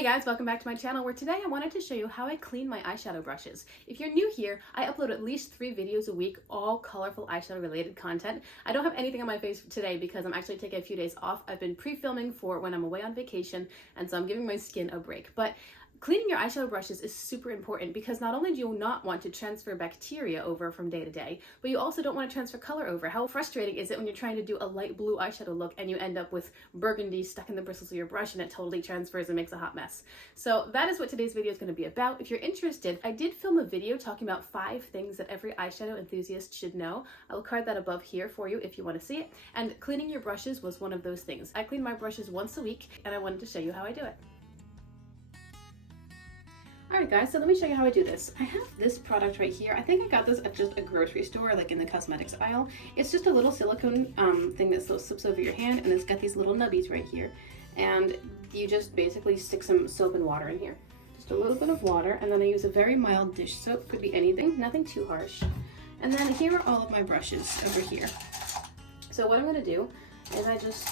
Hey guys, welcome back to my channel where today I wanted to show you how I clean my eyeshadow brushes. If you're new here, I upload at least 3 videos a week, all colorful eyeshadow related content. I don't have anything on my face today because I'm actually taking a few days off. I've been pre-filming for when I'm away on vacation, and so I'm giving my skin a break. But cleaning your eyeshadow brushes is super important because not only do you not want to transfer bacteria over from day to day, but you also don't want to transfer color over. How frustrating is it when you're trying to do a light blue eyeshadow look and you end up with burgundy stuck in the bristles of your brush and it totally transfers and makes a hot mess. So that is what today's video is going to be about. If you're interested, I did film a video talking about 5 things that every eyeshadow enthusiast should know. I will card that above here for you if you want to see it. And cleaning your brushes was one of those things. I clean my brushes once a week and I wanted to show you how I do it. Alright guys, so let me show you how I do this. I have this product right here. I think I got this at just a grocery store, like in the cosmetics aisle. It's just a little silicone thing that slips over your hand, and it's got these little nubbies right here. And you just basically stick some soap and water in here. Just a little bit of water, and then I use a very mild dish soap. Could be anything, nothing too harsh. And then here are all of my brushes over here. So what I'm going to do is I just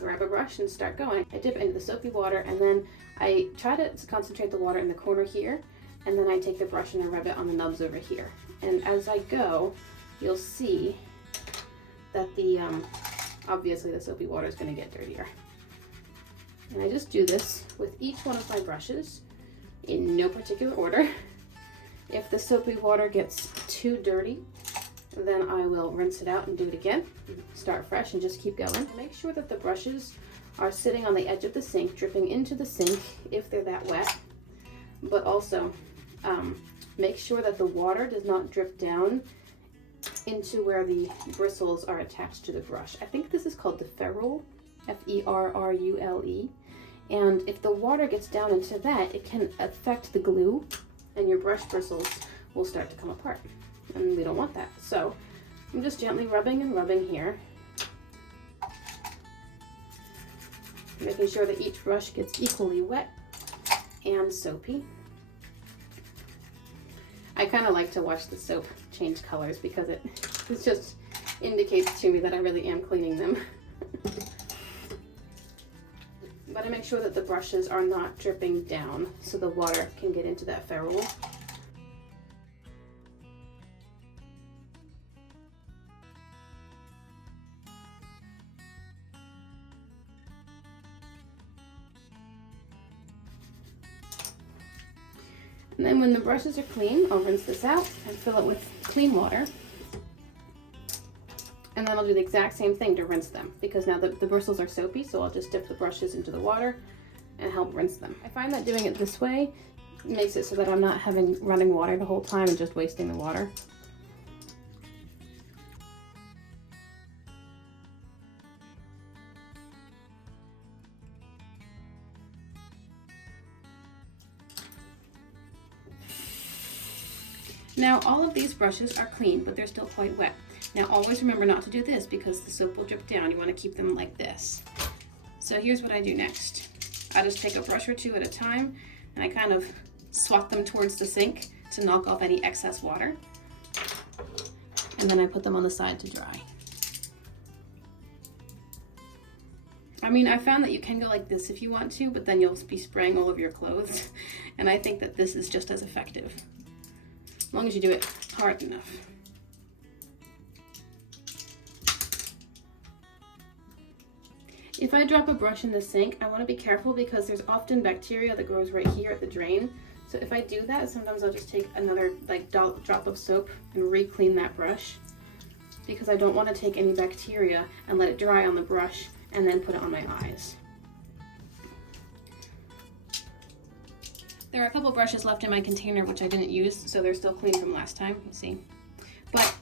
grab a brush and start going. I dip into the soapy water, and then I try to concentrate the water in the corner here, and then I take the brush and I rub it on the nubs over here. And as I go, you'll see that the obviously the soapy water is going to get dirtier. And I just do this with each one of my brushes in no particular order. If the soapy water gets too dirty, then I will rinse it out and do it again. Start fresh and just keep going. Make sure that the brushes are sitting on the edge of the sink, dripping into the sink if they're that wet, but also make sure that the water does not drip down into where the bristles are attached to the brush. I think this is called the ferrule, F-E-R-R-U-L-E, and if the water gets down into that, it can affect the glue and your brush bristles will start to come apart, and we don't want that. So I'm just gently rubbing and rubbing here, making sure that each brush gets equally wet and soapy. I kind of like to watch the soap change colors because it just indicates to me that I really am cleaning them. But I make sure that the brushes are not dripping down so the water can get into that ferrule. And then when the brushes are clean, I'll rinse this out and fill it with clean water. And then I'll do the exact same thing to rinse them, because now the bristles are soapy, so I'll just dip the brushes into the water and help rinse them. I find that doing it this way makes it so that I'm not having running water the whole time and just wasting the water. Now all of these brushes are clean, but they're still quite wet. Now always remember not to do this because the soap will drip down. You want to keep them like this. So here's what I do next. I just take a brush or two at a time and I kind of swat them towards the sink to knock off any excess water. And then I put them on the side to dry. I mean, I found that you can go like this if you want to, but then you'll be spraying all over your clothes. And I think that this is just as effective, as long as you do it hard enough. If I drop a brush in the sink, I want to be careful because there's often bacteria that grows right here at the drain. So if I do that, sometimes I'll just take another drop of soap and re-clean that brush, because I don't want to take any bacteria and let it dry on the brush and then put it on my eyes. There are a couple brushes left in my container which I didn't use, so they're still clean from last time, you see. But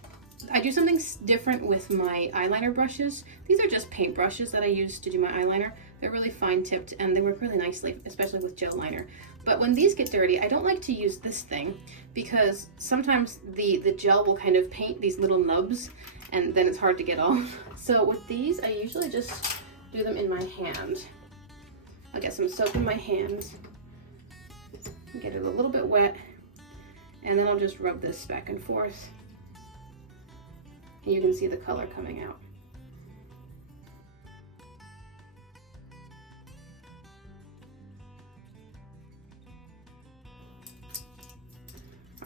I do something different with my eyeliner brushes. These are just paint brushes that I use to do my eyeliner. They're really fine tipped and they work really nicely, especially with gel liner. But when these get dirty, I don't like to use this thing because sometimes the gel will kind of paint these little nubs and then it's hard to get off. So with these, I usually just do them in my hand. I'll get some soap in my hand, get it a little bit wet, and then I'll just rub this back and forth. And you can see the color coming out.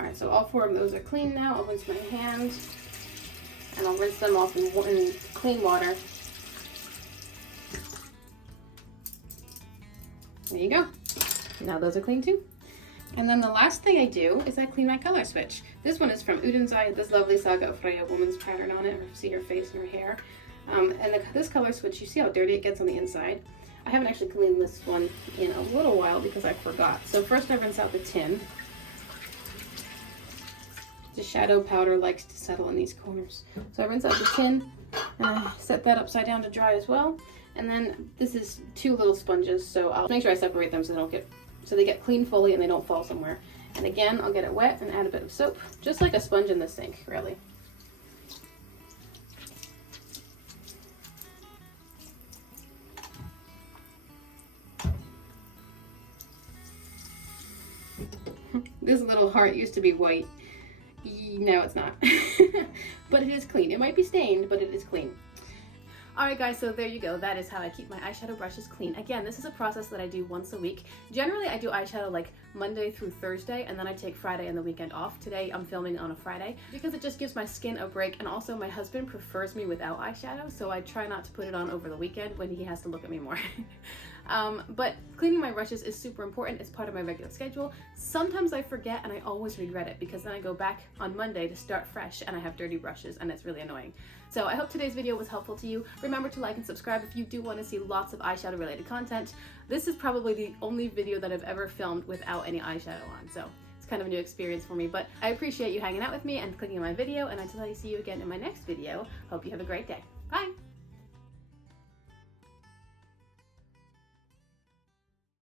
Alright, so all 4 of those are clean now. I'll rinse my hands and I'll rinse them off in clean water. There you go. Now those are clean too. And then the last thing I do is I clean my color switch. This one is from Udenzai, this lovely Saga of Freya woman's pattern on it. See her face and her hair. This color switch, you see how dirty it gets on the inside? I haven't actually cleaned this one in a little while because I forgot. So first I rinse out the tin. The shadow powder likes to settle in these corners. So I rinse out the tin and I set that upside down to dry as well. And then this is 2 little sponges, so I'll make sure I separate them so they get clean fully and they don't fall somewhere. And again, I'll get it wet and add a bit of soap, just like a sponge in the sink, really. This little heart used to be white. No, it's not. But it is clean. It might be stained, but it is clean. Alright guys, so there you go. That is how I keep my eyeshadow brushes clean. Again, this is a process that I do once a week. Generally, I do eyeshadow like Monday through Thursday, and then I take Friday and the weekend off. Today, I'm filming on a Friday because it just gives my skin a break, and also my husband prefers me without eyeshadow, so I try not to put it on over the weekend when he has to look at me more. But cleaning my brushes is super important. It's part of my regular schedule. Sometimes I forget and I always regret it because then I go back on Monday to start fresh and I have dirty brushes and it's really annoying. So I hope today's video was helpful to you. Remember to like and subscribe if you do want to see lots of eyeshadow related content. This is probably the only video that I've ever filmed without any eyeshadow on, so it's kind of a new experience for me, but I appreciate you hanging out with me and clicking on my video, and until I see you again in my next video, hope you have a great day. Bye!